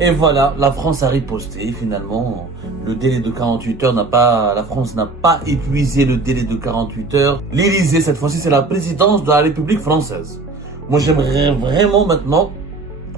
Et voilà, la France a riposté. Finalement, le délai de 48 heures la France n'a pas épuisé le délai de 48 heures. L'Élysée, cette fois-ci, c'est la présidence de la République française. Moi, j'aimerais vraiment maintenant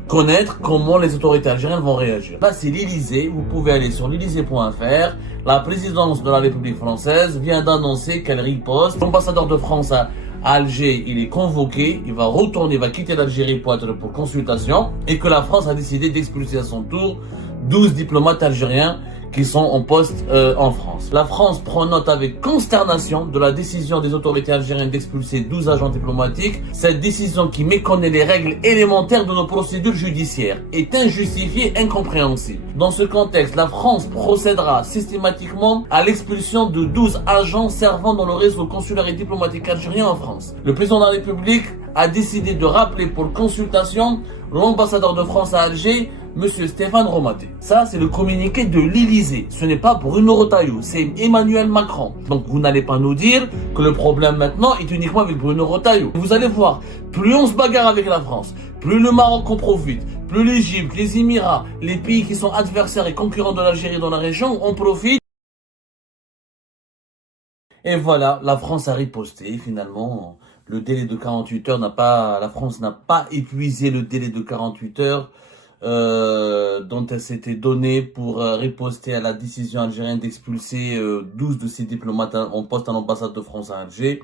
connaître comment les autorités algériennes vont réagir. Là, c'est l'Élysée. Vous pouvez aller sur l'Élysée.fr. La présidence de la République française vient d'annoncer qu'elle riposte. L'ambassadeur de France à Alger, il est convoqué, il va retourner, il va quitter l'Algérie pour être pour consultation, et que la France a décidé d'expulser à son tour 12 diplomates algériens qui sont en poste en France. La France prend note avec consternation de la décision des autorités algériennes d'expulser 12 agents diplomatiques. Cette décision, qui méconnaît les règles élémentaires de nos procédures judiciaires, est injustifiée et incompréhensible. Dans ce contexte, la France procédera systématiquement à l'expulsion de 12 agents servant dans le réseau consulaire et diplomatique algérien en France. Le président de la République a décidé de rappeler pour consultation l'ambassadeur de France à Alger, Monsieur Stéphane Romaté. Ça, c'est le communiqué de l'Élysée. Ce n'est pas Bruno Retailleau, c'est Emmanuel Macron. Donc, vous n'allez pas nous dire que le problème maintenant est uniquement avec Bruno Retailleau. Vous allez voir, plus on se bagarre avec la France, plus le Maroc en profite, plus l'Égypte, les Émirats, les pays qui sont adversaires et concurrents de l'Algérie dans la région en profitent. Et voilà, la France a riposté. Finalement, le délai de 48 heures la France n'a pas épuisé le délai de 48 heures dont elle s'était donnée pour riposter à la décision algérienne d'expulser 12 de ses diplomates en poste à l'ambassade de France à Alger.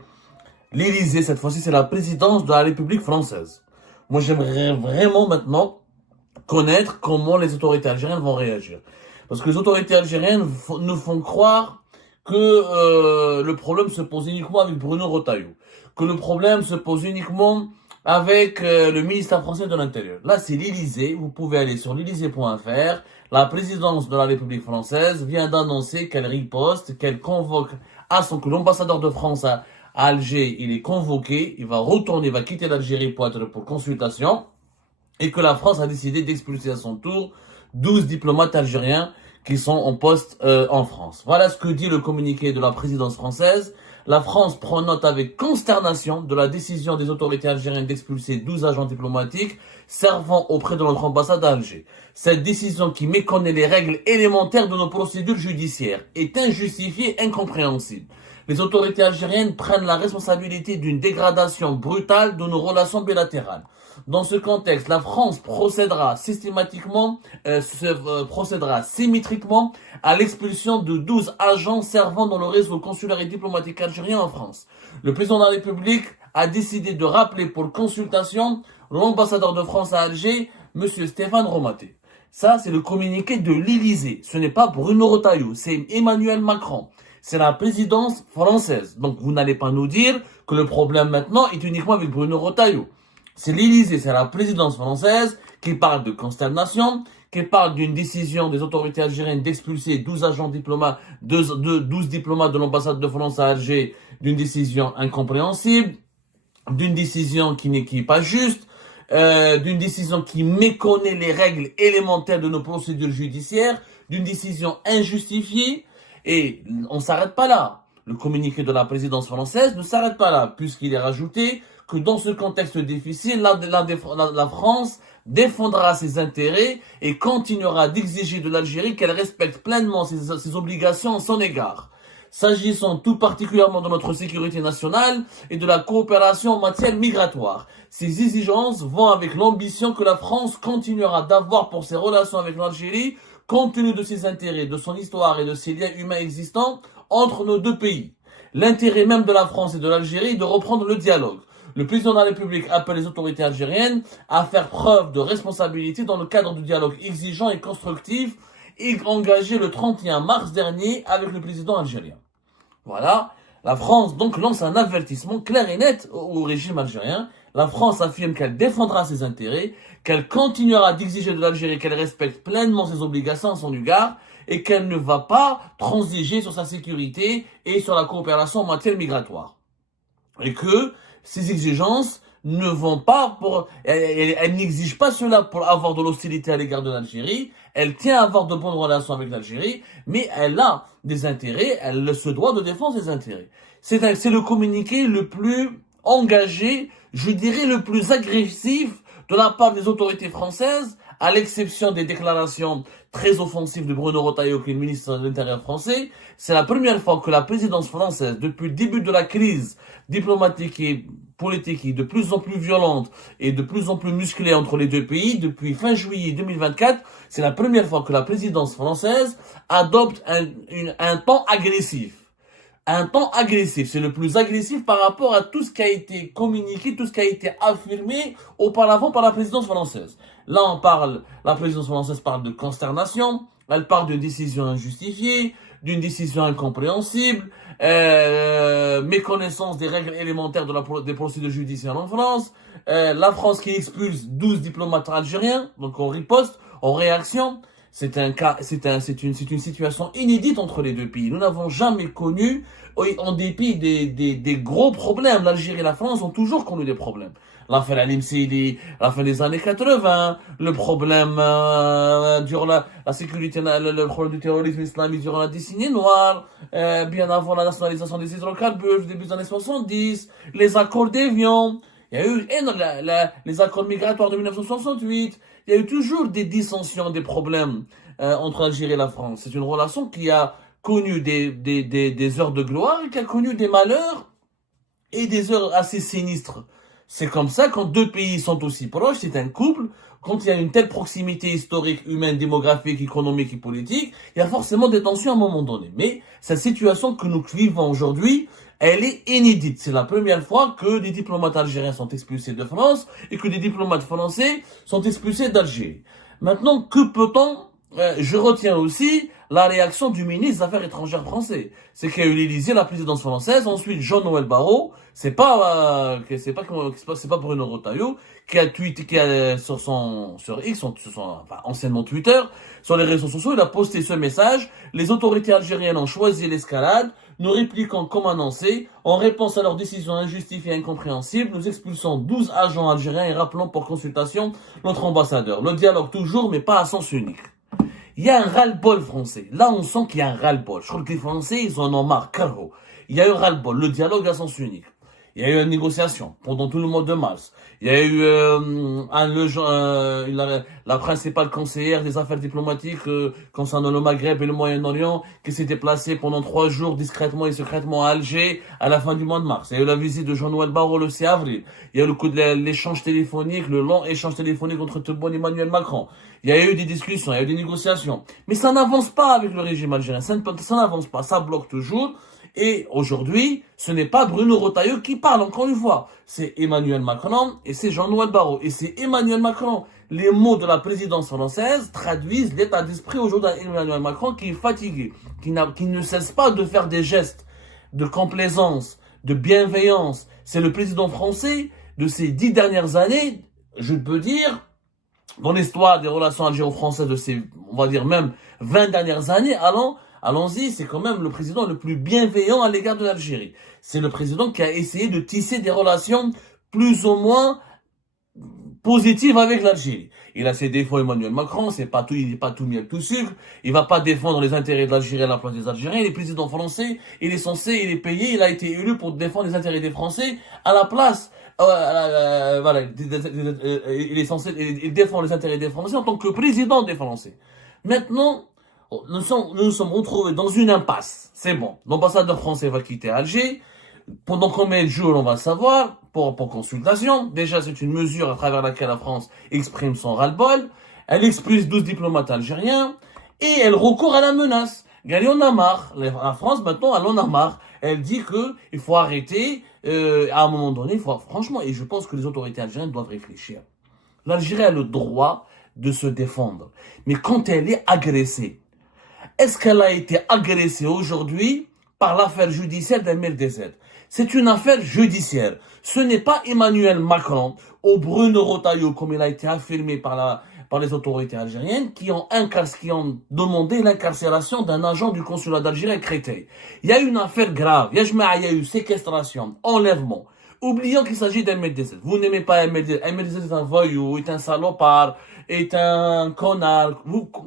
L'Élysée, cette fois-ci, c'est la présidence de la République française. Moi, j'aimerais vraiment maintenant connaître comment les autorités algériennes vont réagir. Parce que les autorités algériennes nous font croire que le problème se pose uniquement avec Bruno Retailleau, que le problème se pose uniquement avec le ministère français de l'Intérieur. Là, c'est l'Élysée. Vous pouvez aller sur l'Élysée.fr. La présidence de la République française vient d'annoncer qu'elle riposte, qu'elle convoque que l'ambassadeur de France à Alger, il est convoqué, il va retourner, il va quitter l'Algérie pour être pour consultation, et que la France a décidé d'expulser à son tour 12 diplomates algériens qui sont en poste en France. Voilà ce que dit le communiqué de la présidence française. La France prend note avec consternation de la décision des autorités algériennes d'expulser 12 agents diplomatiques servant auprès de notre ambassade à Alger. Cette décision, qui méconnaît les règles élémentaires de nos procédures judiciaires, est injustifiée et incompréhensible. Les autorités algériennes prennent la responsabilité d'une dégradation brutale de nos relations bilatérales. Dans ce contexte, la France procédera symétriquement à l'expulsion de 12 agents servant dans le réseau consulaire et diplomatique algérien en France. Le président de la République a décidé de rappeler pour consultation l'ambassadeur de France à Alger, Monsieur Stéphane Romaté. Ça, c'est le communiqué de l'Élysée. Ce n'est pas Bruno Retailleau, c'est Emmanuel Macron. C'est la présidence française. Donc, vous n'allez pas nous dire que le problème maintenant est uniquement avec Bruno Retailleau. C'est l'Élysée, c'est la présidence française qui parle de consternation, qui parle d'une décision des autorités algériennes d'expulser 12 agents diplomates, 12 diplomates de l'ambassade de France à Alger, d'une décision incompréhensible, d'une décision qui n'est pas juste, d'une décision qui méconnaît les règles élémentaires de nos procédures judiciaires, d'une décision injustifiée. Et on s'arrête pas là. Le communiqué de la présidence française ne s'arrête pas là, puisqu'il est rajouté que dans ce contexte difficile, la France défendra ses intérêts et continuera d'exiger de l'Algérie qu'elle respecte pleinement ses obligations en son égard. S'agissant tout particulièrement de notre sécurité nationale et de la coopération en matière migratoire, ces exigences vont avec l'ambition que la France continuera d'avoir pour ses relations avec l'Algérie, compte tenu de ses intérêts, de son histoire et de ses liens humains existants entre nos deux pays. L'intérêt même de la France et de l'Algérie est de reprendre le dialogue. Le président de la République appelle les autorités algériennes à faire preuve de responsabilité dans le cadre du dialogue exigeant et constructif engagé le 31 mars dernier avec le président algérien. Voilà, la France donc lance un avertissement clair et net au régime algérien. La France affirme qu'elle défendra ses intérêts, qu'elle continuera d'exiger de l'Algérie qu'elle respecte pleinement ses obligations à son égard et qu'elle ne va pas transiger sur sa sécurité et sur la coopération en matière migratoire. Et que ces exigences ne vont pas elle n'exige pas cela pour avoir de l'hostilité à l'égard de l'Algérie. Elle tient à avoir de bonnes relations avec l'Algérie, mais elle a des intérêts, elle se doit de défendre ses intérêts. C'est le communiqué le plus engagé, je dirais le plus agressif de la part des autorités françaises à l'exception des déclarations très offensives de Bruno Retailleau, qui est le ministre de l'Intérieur français, c'est la première fois que la présidence française, depuis le début de la crise diplomatique et politique, qui est de plus en plus violente et de plus en plus musclée entre les deux pays, depuis fin juillet 2024, c'est la première fois que la présidence française adopte un ton agressif. Un ton agressif, c'est le plus agressif par rapport à tout ce qui a été communiqué, tout ce qui a été affirmé auparavant par la présidence française. Là, la présidence française parle de consternation, elle parle de décision injustifiée, d'une décision incompréhensible, méconnaissance des règles élémentaires des procédures judiciaires en France, la France qui expulse 12 diplomates algériens, donc on riposte, en réaction. C'est une situation inédite entre les deux pays. Nous n'avons jamais connu, en dépit des gros problèmes, l'Algérie et la France ont toujours connu des problèmes. L'affaire Alim Sidi, la fin des années 80, le problème durant la sécurité, le problème du terrorisme islamique durant la décennie noire, bien avant la nationalisation des hydrocarbures, début des années 70, les accords d'Évian, il y a eu les accords migratoires de 1968, il y a eu toujours des dissensions, des problèmes entre l'Algérie et la France. C'est une relation qui a connu des heures de gloire et qui a connu des malheurs et des heures assez sinistres. C'est comme ça, quand deux pays sont aussi proches, c'est un couple, quand il y a une telle proximité historique, humaine, démographique, économique et politique, il y a forcément des tensions à un moment donné. Mais cette situation que nous vivons aujourd'hui, elle est inédite. C'est la première fois que des diplomates algériens sont expulsés de France et que des diplomates français sont expulsés d'Algérie. Maintenant, que peut-on je retiens aussi la réaction du ministre des Affaires étrangères français. C'est qu'il y a eu l'Élysée, la présidence française, ensuite Jean-Noël Barrot, c'est pas Bruno Retailleau, qui a tweeté, sur X, enfin, anciennement Twitter, sur les réseaux sociaux, il a posté ce message: les autorités algériennes ont choisi l'escalade, nous répliquons comme annoncé, en réponse à leurs décisions injustifiées et incompréhensibles, nous expulsons 12 agents algériens et rappelons pour consultation notre ambassadeur. Le dialogue toujours, mais pas à sens unique. Il y a un ras-le-bol français. Là, on sent qu'il y a un ras-le-bol. Je crois que les Français, ils en ont marre, carreau. Il y a eu un ras-le-bol. Le dialogue à sens unique. Il y a eu une négociation pendant tout le mois de mars. Il y a eu la principale conseillère des affaires diplomatiques concernant le Maghreb et le Moyen-Orient qui s'est déplacée pendant 3 jours discrètement et secrètement à Alger à la fin du mois de mars. Il y a eu la visite de Jean-Noël Barrot le 6 avril. Il y a eu le coup de l'échange téléphonique, le long échange téléphonique entre Tebboune et Emmanuel Macron. Il y a eu des discussions, il y a eu des négociations. Mais ça n'avance pas avec le régime algérien. Ça n'avance pas. Ça bloque toujours. Et aujourd'hui, ce n'est pas Bruno Retailleau qui parle, encore une fois. C'est Emmanuel Macron et c'est Jean-Noël Barrot. Et c'est Emmanuel Macron. Les mots de la présidence française traduisent l'état d'esprit aujourd'hui d'Emmanuel Macron qui est fatigué, qui ne cesse pas de faire des gestes de complaisance, de bienveillance. C'est le président français de ces 10 dernières années, je peux dire, dans l'histoire des relations algéro-françaises de ces, on va dire même 20 dernières années, allons-y, c'est quand même le président le plus bienveillant à l'égard de l'Algérie. C'est le président qui a essayé de tisser des relations plus ou moins positives avec l'Algérie. Il a ses défauts, Emmanuel Macron, il n'est pas tout miel, tout sucre. Il va pas défendre les intérêts de l'Algérie à la place des Algériens. Il est président français, il est payé, il a été élu pour défendre les intérêts des Français à la place. Voilà, il défend les intérêts des Français en tant que président des Français. Maintenant, nous nous sommes retrouvés dans une impasse. C'est bon. L'ambassadeur français va quitter Alger. Pendant combien de jours, on va savoir, pour consultation. Déjà, c'est une mesure à travers laquelle la France exprime son ras-le-bol. Elle expulse 12 diplomates algériens et elle recourt à la menace. Elle en a marre. La France, maintenant, elle en a marre. Elle dit que il faut arrêter, à un moment donné, franchement, et je pense que les autorités algériennes doivent réfléchir. L'Algérie a le droit de se défendre. Mais quand elle est agressée, est-ce qu'elle a été agressée aujourd'hui par l'affaire judiciaire d'MLDZ? C'est une affaire judiciaire. Ce n'est pas Emmanuel Macron ou Bruno Retailleau, comme il a été affirmé par les autorités algériennes, qui ont demandé l'incarcération d'un agent du consulat d'Algérie à Créteil. Il y a une affaire grave. Il y a eu séquestration, enlèvement. Oublions qu'il s'agit d'MLDZ. Vous n'aimez pas MLDZ. MLDZ est un voyou, est un salopard, est un connard.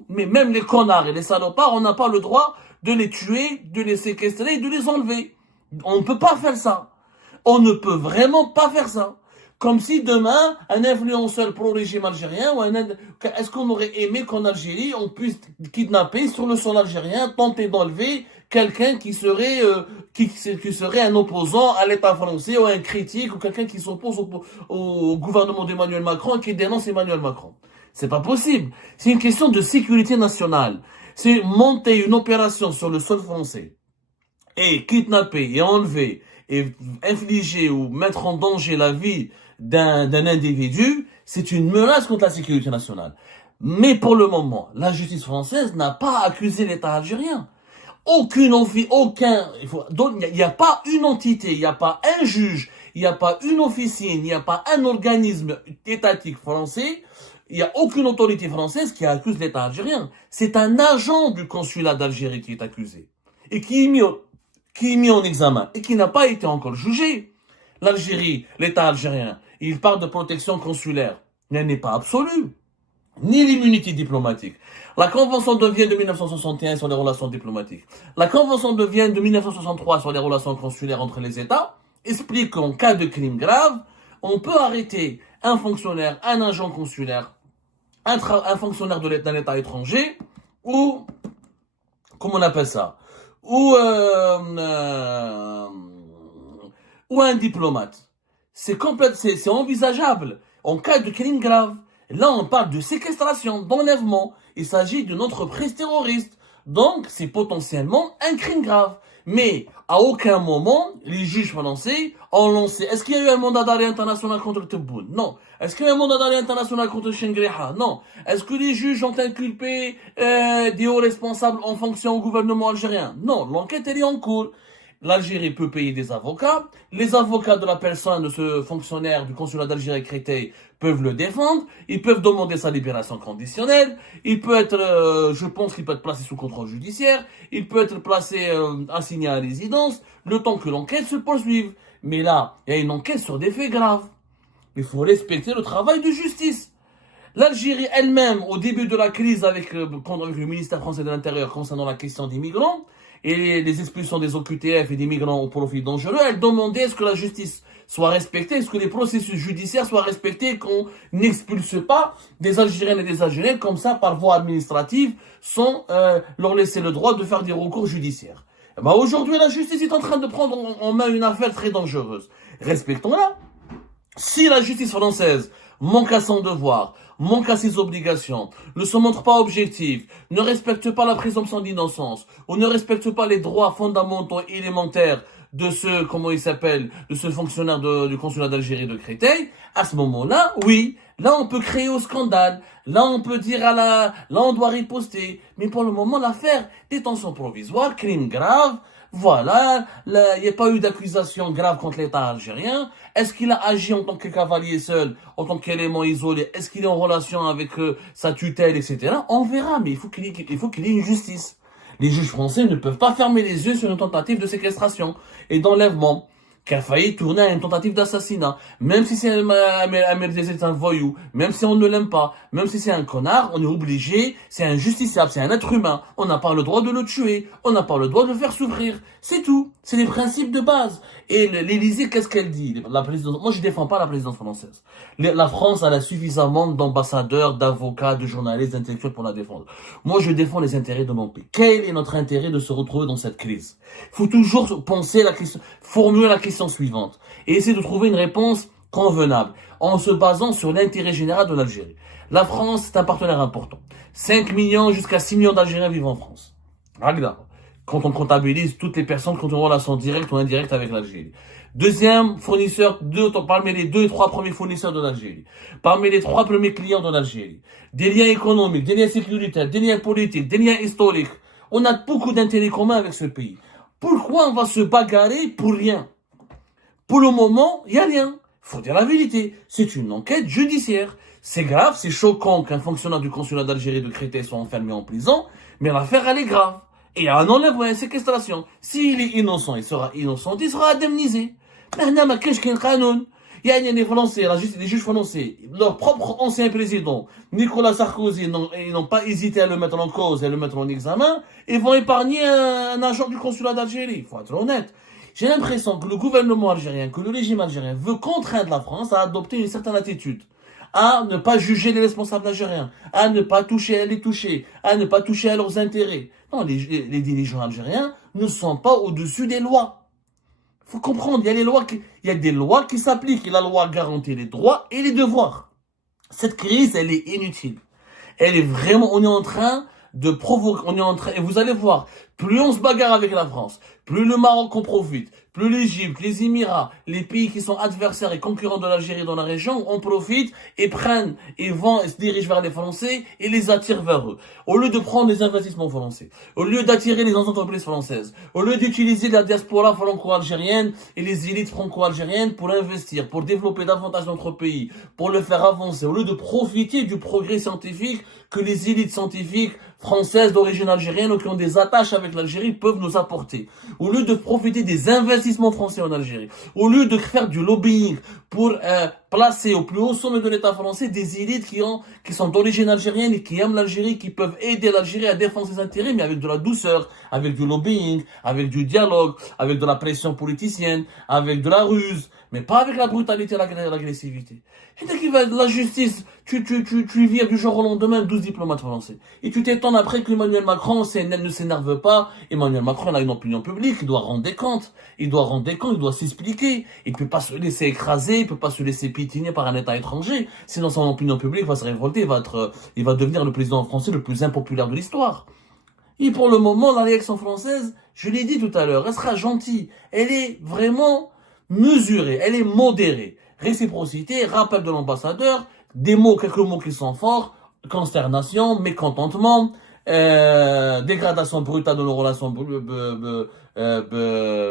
Mais même les connards et les salopards, on n'a pas le droit de les tuer, de les séquestrer et de les enlever. On ne peut pas faire ça. On ne peut vraiment pas faire ça. Comme si demain, un influenceur pro-régime algérien, est-ce qu'on aurait aimé qu'en Algérie, on puisse kidnapper sur le sol algérien, tenter d'enlever quelqu'un qui serait un opposant à l'État français, ou un critique, ou quelqu'un qui s'oppose au gouvernement d'Emmanuel Macron et qui dénonce Emmanuel Macron. C'est pas possible. C'est une question de sécurité nationale. C'est monter une opération sur le sol français et kidnapper et enlever et infliger ou mettre en danger la vie d'un individu, c'est une menace contre la sécurité nationale. Mais pour le moment, la justice française n'a pas accusé l'État algérien. Il n'y a pas une entité, il n'y a pas un juge, il n'y a pas une officine, il n'y a pas un organisme étatique français, il n'y a aucune autorité française qui accuse l'État algérien. C'est un agent du consulat d'Algérie qui est accusé et qui est mis en examen et qui n'a pas été encore jugé. L'Algérie, l'État algérien, il parle de protection consulaire. Elle n'est pas absolue, ni l'immunité diplomatique. La Convention de Vienne de 1961 sur les relations diplomatiques, la Convention de Vienne de 1963 sur les relations consulaires entre les États explique qu'en cas de crime grave, on peut arrêter un fonctionnaire, un agent consulaire, un fonctionnaire d'un État étranger, ou, comment on appelle ça, ou un diplomate. C'est envisageable en cas de crime grave. Là, on parle de séquestration, d'enlèvement. Il s'agit d'une entreprise terroriste. Donc, c'est potentiellement un crime grave. Mais, à aucun moment, les juges français ont lancé. Est-ce qu'il y a eu un mandat d'arrêt international contre Tebboune? Non. Est-ce qu'il y a eu un mandat d'arrêt international contre Chengriha? Non. Est-ce que les juges ont inculpé des hauts responsables en fonction au gouvernement algérien? Non. L'enquête, elle est en cours. L'Algérie peut payer des avocats. Les avocats de la personne de ce fonctionnaire du consulat d'Algérie à Créteil peuvent le défendre. Ils peuvent demander sa libération conditionnelle. Il peut être, je pense qu'il peut être placé sous contrôle judiciaire. Il peut être placé, assigné à résidence, le temps que l'enquête se poursuive. Mais là, il y a une enquête sur des faits graves. Il faut respecter le travail de justice. L'Algérie elle-même, au début de la crise avec le ministère français de l'Intérieur concernant la question des migrants, et les expulsions des OQTF et des migrants au profil dangereux, elle demandait est-ce que la justice soit respectée, est-ce que les processus judiciaires soient respectés, qu'on n'expulse pas des Algériennes et des Algériens comme ça par voie administrative sans leur laisser le droit de faire des recours judiciaires. Aujourd'hui, la justice est en train de prendre en main une affaire très dangereuse. Respectons-la. Si la justice française manque à son devoir, manque à ses obligations, ne se montre pas objective, ne respecte pas la présomption d'innocence, ou ne respecte pas les droits fondamentaux et élémentaires de ce fonctionnaire du consulat d'Algérie de Créteil, à ce moment-là, oui, là on peut créer au scandale, là on peut dire là on doit riposter, mais pour le moment l'affaire, détention provisoire, crime grave, voilà, il n'y a pas eu d'accusation grave contre l'État algérien. Est-ce qu'il a agi en tant que cavalier seul, en tant qu'élément isolé? Est-ce qu'il est en relation avec sa tutelle, etc. On verra, mais il faut qu'il y ait une justice. Les juges français ne peuvent pas fermer les yeux sur une tentative de séquestration et d'enlèvement qui a failli tourner à une tentative d'assassinat. Même si c'est un voyou, même si on ne l'aime pas, même si c'est un connard, on est obligé, c'est injusticiable, c'est un être humain. On n'a pas le droit de le tuer, on n'a pas le droit de le faire souffrir. C'est tout. C'est les principes de base. Et l'Élysée, qu'est-ce qu'elle dit? Moi, je défends pas la présidence française. La France, elle a suffisamment d'ambassadeurs, d'avocats, de journalistes, d'intellectuels pour la défendre. Moi, je défends les intérêts de mon pays. Quel est notre intérêt de se retrouver dans cette crise? Il faut toujours penser formuler la question suivante et essayer de trouver une réponse convenable en se basant sur l'intérêt général de l'Algérie. La France, c'est un partenaire important. 5 millions jusqu'à 6 millions d'Algériens vivent en France. Regarde. Quand on comptabilise toutes les personnes qui ont une relation directe ou indirecte avec l'Algérie. Deuxième fournisseur, parmi les 2 et 3 premiers fournisseurs de l'Algérie. Parmi les 3 premiers clients de l'Algérie. Des liens économiques, des liens sécuritaires, des liens politiques, des liens historiques. On a beaucoup d'intérêts communs avec ce pays. Pourquoi on va se bagarrer pour rien? Pour le moment, il n'y a rien. Faut dire la vérité. C'est une enquête judiciaire. C'est grave, c'est choquant qu'un fonctionnaire du consulat d'Algérie de Créteil soit enfermé en prison, mais l'affaire, elle est grave. Et il y a un enlèvement, une séquestration. S'il est innocent, il sera indemnisé. Maintenant, ma qu'est-ce qu'il y a un canon? Il y a les Français, les juges français, leur propre ancien président, Nicolas Sarkozy, ils n'ont pas hésité à le mettre en cause et à le mettre en examen, et vont épargner un agent du consulat d'Algérie. Il faut être honnête. J'ai l'impression que le gouvernement algérien, que le régime algérien veut contraindre la France à adopter une certaine attitude, à ne pas juger les responsables algériens, à ne pas toucher à les toucher, à ne pas toucher à leurs intérêts. Non, les dirigeants algériens ne sont pas au-dessus des lois. Il faut comprendre, il y a des lois qui s'appliquent et la loi garantit les droits et les devoirs. Cette crise, elle est inutile. Elle est vraiment, on est en train de provoquer, et vous allez voir, plus on se bagarre avec la France, plus le Maroc en profite, plus l'Égypte, les Émirats, les pays qui sont adversaires et concurrents de l'Algérie dans la région, en profitent et prennent et vont et se dirigent vers les Français et les attirent vers eux. Au lieu de prendre les investissements français, au lieu d'attirer les entreprises françaises, au lieu d'utiliser la diaspora franco-algérienne et les élites franco-algériennes pour investir, pour développer davantage notre pays, pour le faire avancer, au lieu de profiter du progrès scientifique que les élites scientifiques françaises d'origine algérienne ou qui ont des attaches avec l'Algérie peuvent nous apporter. Au lieu de profiter des investissements français en Algérie, au lieu de faire du lobbying pour placer au plus haut sommet de l'État français des élites qui sont d'origine algérienne et qui aiment l'Algérie, qui peuvent aider l'Algérie à défendre ses intérêts, mais avec de la douceur, avec du lobbying, avec du dialogue, avec de la pression politicienne, avec de la ruse, mais pas avec la brutalité et l'agressivité. Et dès qu'il va de la justice, tu vires du jour au lendemain 12 diplomates français. Et tu t'étonnes après qu'Emmanuel Macron ne s'énerve pas. Emmanuel Macron a une opinion publique, il doit rendre des comptes. Il doit s'expliquer. Il ne peut pas se laisser écraser, il ne peut pas se laisser piétiner par un État étranger. Sinon son opinion publique va se révolter, il va devenir le président français le plus impopulaire de l'histoire. Et pour le moment, la réaction française, je l'ai dit tout à l'heure, elle sera gentille. Elle est vraiment mesurée, elle est modérée. Réciprocité, rappel de l'ambassadeur, quelques mots qui sont forts, consternation, mécontentement, dégradation brutale de nos relations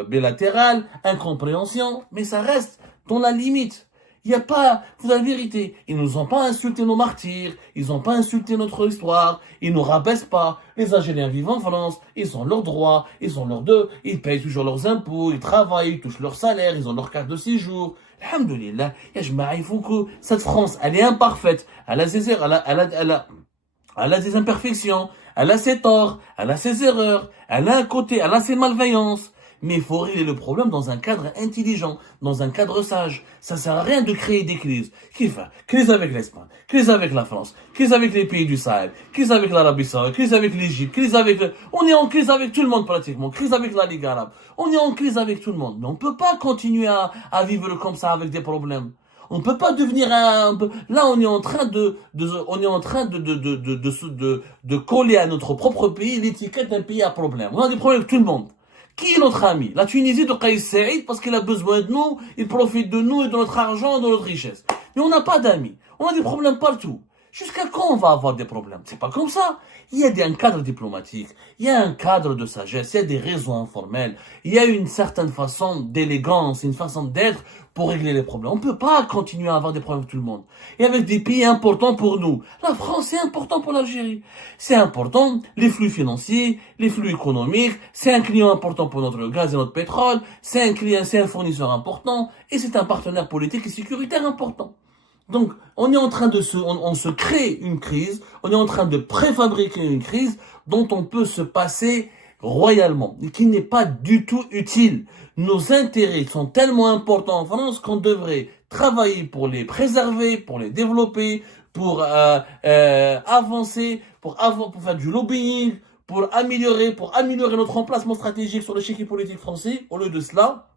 bilatérales, incompréhension, mais ça reste dans la limite. Il n'y a pas, vous la vérité, ils nous ont pas insulté nos martyrs, ils n'ont pas insulté notre histoire, ils nous rabaissent pas. Les Algériens vivent en France, ils ont leurs droits, ils ont leurs deux, ils payent toujours leurs impôts, ils travaillent, ils touchent leur salaire, ils ont leur carte de séjour. Alhamdoulilah, il faut que cette France, elle est imparfaite, elle a des imperfections, elle a ses torts, elle a ses erreurs, elle a un côté, elle a ses malveillances. Mais il faut régler le problème dans un cadre intelligent, dans un cadre sage. Ça sert à rien de créer des crises. Crise avec l'Espagne, crise avec la France, crise avec les pays du Sahel, crise avec l'Arabie Saoudite, crise avec l'Égypte, on est en crise avec tout le monde pratiquement, crise avec la Ligue arabe. On est en crise avec tout le monde. Mais on ne peut pas continuer à vivre comme ça avec des problèmes. On ne peut pas devenir là, on est en train de coller à notre propre pays l'étiquette d'un pays à problème. On a des problèmes avec tout le monde. Qui est notre ami? La Tunisie de Kais Saïd parce qu'il a besoin de nous, il profite de nous et de notre argent et de notre richesse. Mais on n'a pas d'amis. On a des problèmes partout. Jusqu'à quand on va avoir des problèmes? C'est pas comme ça. Il y a un cadre diplomatique, il y a un cadre de sagesse, il y a des raisons informelles, il y a une certaine façon d'élégance, une façon d'être pour régler les problèmes. On ne peut pas continuer à avoir des problèmes avec tout le monde. Et avec des pays importants pour nous. La France, c'est important pour l'Algérie. C'est important, les flux financiers, les flux économiques, c'est un client important pour notre gaz et notre pétrole, c'est un fournisseur important, et c'est un partenaire politique et sécuritaire important. Donc, on se crée une crise, on est en train de préfabriquer une crise dont on peut se passer royalement, et qui n'est pas du tout utile. Nos intérêts sont tellement importants en France qu'on devrait travailler pour les préserver, pour les développer, pour avancer, pour faire du lobbying, pour améliorer notre emplacement stratégique sur l'échiquier politique français. Au lieu de cela,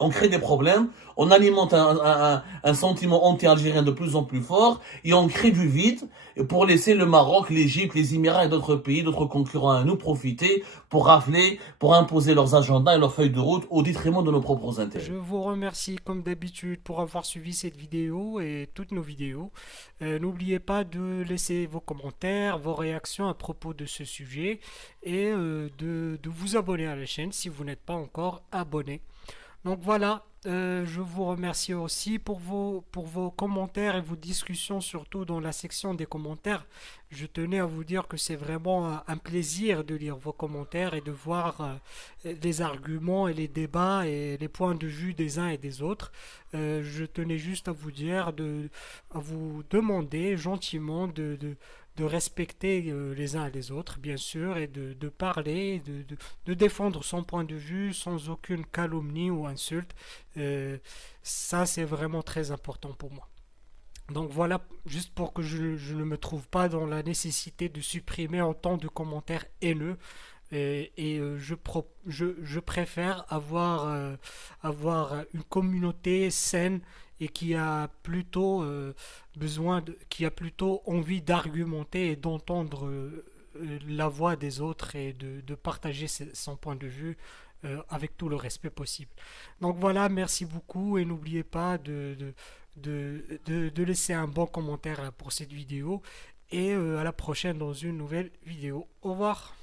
on crée des problèmes, on alimente un sentiment anti-algérien de plus en plus fort et on crée du vide pour laisser le Maroc, l'Égypte, les Émirats et d'autres pays, d'autres concurrents à nous profiter pour rafler, pour imposer leurs agendas et leurs feuilles de route au détriment de nos propres intérêts. Je vous remercie comme d'habitude pour avoir suivi cette vidéo et toutes nos vidéos. N'oubliez pas de laisser vos commentaires, vos réactions à propos de ce sujet et de vous abonner à la chaîne si vous n'êtes pas encore abonné. Donc voilà, je vous remercie aussi pour vos commentaires et vos discussions, surtout dans la section des commentaires. Je tenais à vous dire que c'est vraiment un plaisir de lire vos commentaires et de voir les arguments et les débats et les points de vue des uns et des autres. Je tenais juste à vous dire, à vous demander gentiment de de respecter les uns les autres, bien sûr, et de parler, de défendre son point de vue sans aucune calomnie ou insulte. Ça, c'est vraiment très important pour moi. Donc voilà, juste pour que je ne me trouve pas dans la nécessité de supprimer autant de commentaires haineux. Je préfère avoir une communauté saine et qui a plutôt qui a plutôt envie d'argumenter et d'entendre la voix des autres et de partager son point de vue avec tout le respect possible. Donc voilà, merci beaucoup et n'oubliez pas de laisser un bon commentaire pour cette vidéo et à la prochaine dans une nouvelle vidéo. Au revoir.